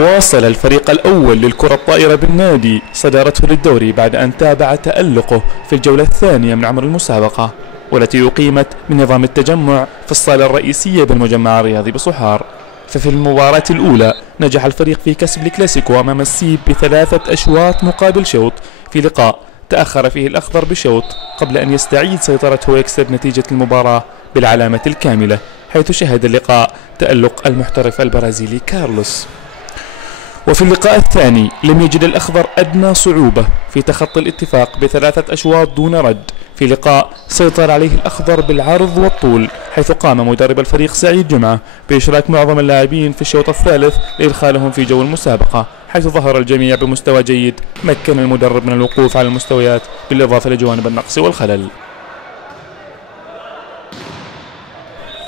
واصل الفريق الأول للكرة الطائرة بالنادي صدارته للدوري بعد أن تابع تألقه في الجولة الثانية من عمر المسابقة، والتي أقيمت من نظام التجمع في الصالة الرئيسية بالمجمع الرياضي بصحار. ففي المباراة الأولى نجح الفريق في كسب الكلاسيكو أمام السيب ب3 أشواط مقابل شوط، في لقاء تأخر فيه الأخضر بشوط قبل أن يستعيد سيطرته ويكسب نتيجة المباراة بالعلامة الكاملة، حيث شهد اللقاء تألق المحترف البرازيلي كارلوس. وفي اللقاء الثاني لم يجد الأخضر أدنى صعوبة في تخطي الاتفاق ب3 أشواط دون رد، في لقاء سيطر عليه الأخضر بالعرض والطول، حيث قام مدرب الفريق سعيد جمعة بإشراك معظم اللاعبين في الشوط الثالث لإدخالهم في جو المسابقة، حيث ظهر الجميع بمستوى جيد مكن المدرب من الوقوف على المستويات بالإضافة لجوانب النقص والخلل.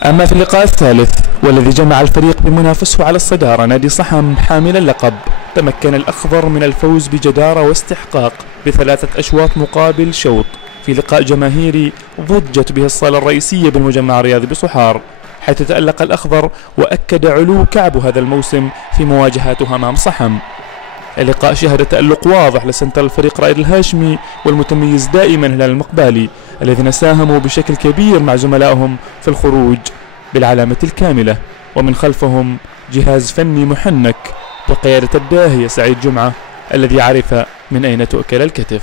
أما في اللقاء الثالث والذي جمع الفريق بمنافسه على الصدارة نادي صحم حامل اللقب، تمكن الأخضر من الفوز بجدارة واستحقاق ب3 أشواط مقابل شوط، في لقاء جماهيري ضجت به الصالة الرئيسية بالمجمع الرياضي بصحار، حيث تألق الأخضر وأكد علو كعبه هذا الموسم في مواجهاته أمام صحم. اللقاء شهد تألق واضح لسنتر الفريق رائد الهاشمي والمتميز دائما هلال المقبالي، الذين ساهموا بشكل كبير مع زملائهم في الخروج بالعلامة الكاملة، ومن خلفهم جهاز فني محنك بقيادة الداهية سعيد جمعة الذي عرف من أين تؤكل الكتف.